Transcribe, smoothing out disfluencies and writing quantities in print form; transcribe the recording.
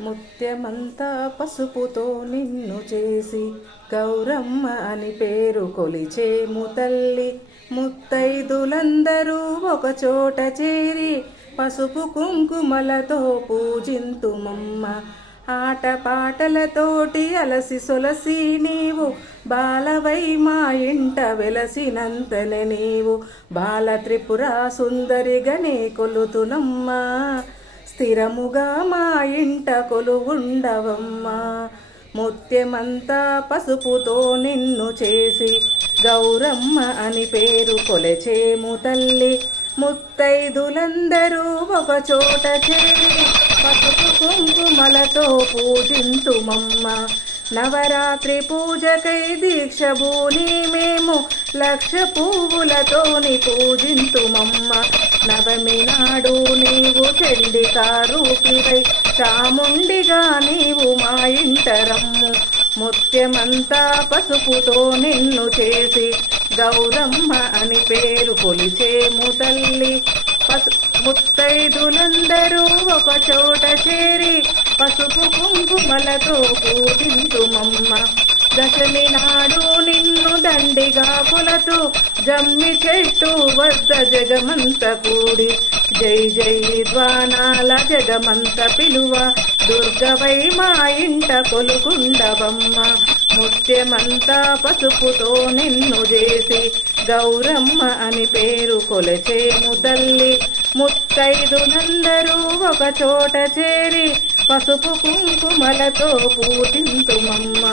ముత్యమంతా పసుపుతో నిన్ను చేసి గౌరమ్మ అని పేరు కొలిచేము తల్లి. ముత్తైదులందరూ ఒక చోట చేరి పసుపు కుంకుమలతో పూజింతుమమ్మ. ఆటపాటలతోటి అలసి సొలసి నీవు బాలవై మా ఇంట వెలసినంతనే నీవు బాల త్రిపుర సుందరిగనే కొలుతునమ్మా. స్థిరముగా మా ఇంట కొలువుండవమ్మా. ముత్యమంతా పసుపుతో నిన్ను చేసి గౌరమ్మ అని పేరు కొలిచేము తల్లి. ముత్తైదులందరూ ఒక చోట చేరి పసుపు కుంకుమలతో పూజింతుమమ్మ. నవరాత్రి పూజకై దీక్షభూని మేము లక్ష పువ్వులతోని పూజింతుమమ్మ. నవమి నాడు నీవు చండికారూపివై చాముండిగా నీవు మా ఇంట రమ్ము. ముత్యమంతా పసుపుతో నిన్ను చేసి గౌరమ్మ అని పేరు కొలిచేము తల్లి. ముత్తైదులందరూ ఒక చోట చేరి పసుపు కుంకుమలతో పూజింతుమమ్మ. దశమి నాడు నిన్ను దండిగా కొలతూ జమ్మి చెట్టు వద్ద జగమంత కూడి జై జై ద్వానాల జగమంత పిలువ దుర్గవై మా ఇంట కొలుగుండవమ్మ. ముత్యమంతా పసుపుతో నిన్ను చేసి గౌరమ్మ అని పేరు కొలిచేము తల్లి. ముత్తైదులందరూ ఒక చోట చేరి పసుపు కుంకుమలతో పూజింతుమమ్మ.